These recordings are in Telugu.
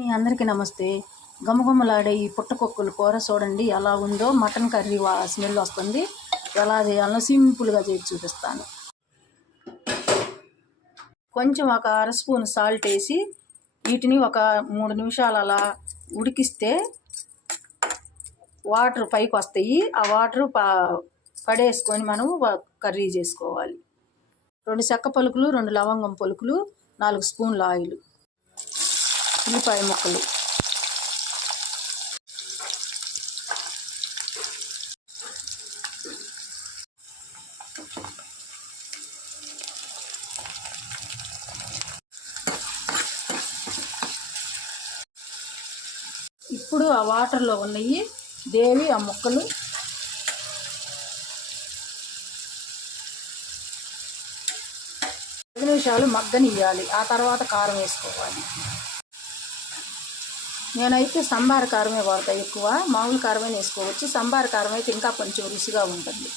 మీ అందరికీ నమస్తే. గుమగుమలాడే ఈ పుట్టకొక్కుల కూర చూడండి ఎలా ఉందో. మటన్ కర్రీ స్మెల్ వస్తుంది. ఎలా చేయాలో సింపుల్గా చేసి చూపిస్తాను. కొంచెం ఒక అర స్పూన్ సాల్ట్ వేసి వీటిని ఒక 3 నిమిషాలు అలా ఉడికిస్తే వాటర్ పైకి వస్తాయి. ఆ వాటర్ పడేసుకొని మనం కర్రీ చేసుకోవాలి. 2 చెక్క పలుకులు, 2 లవంగం పలుకులు, 4 స్పూన్ల ఆయిల్, ఉల్లిపాయ ముక్కలు, ఇప్పుడు ఆ వాటర్లో ఉన్నాయి దేవి ఆ ముక్కలు నిమిషాలు మగ్గనియ్యాలి. ఆ తర్వాత కారం వేసుకోవాలి. నేనైతే సంబార కారమే వాడతా ఎక్కువ. మామూలు కారమే వేసుకోవచ్చు. సంబార కారం అయితే ఇంకా కొంచెం రుచిగా ఉంటుంది.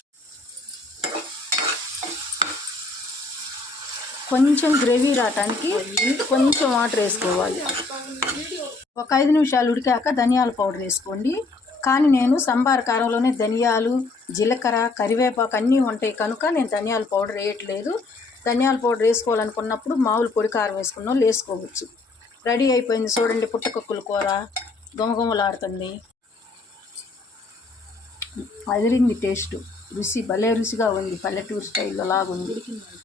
కొంచెం గ్రేవీ రావటానికి కొంచెం వాటర్ వేసుకోవాలి. ఒక 5 నిమిషాలు ఉడికాక ధనియాల పౌడర్ వేసుకోండి. కానీ నేను సంబార కారంలోనే ధనియాలు, జీలకర్ర, కరివేపాకు అన్నీ ఉంటాయి కనుక నేను ధనియాల పౌడర్ వేయట్లేదు. ధనియాల పౌడర్ వేసుకోవాలనుకున్నప్పుడు మామూలు పొడి కారం వేసుకున్నాం వేసుకోవచ్చు. రెడీ అయిపోయింది చూడండి. పుట్టకొక్కుల కూర గుమగుమలాడుతుంది. అదిరింది టేస్ట్. రుచి భలే రుచిగా ఉంది. పల్లెటూరు స్టైల్లో లాగుంది.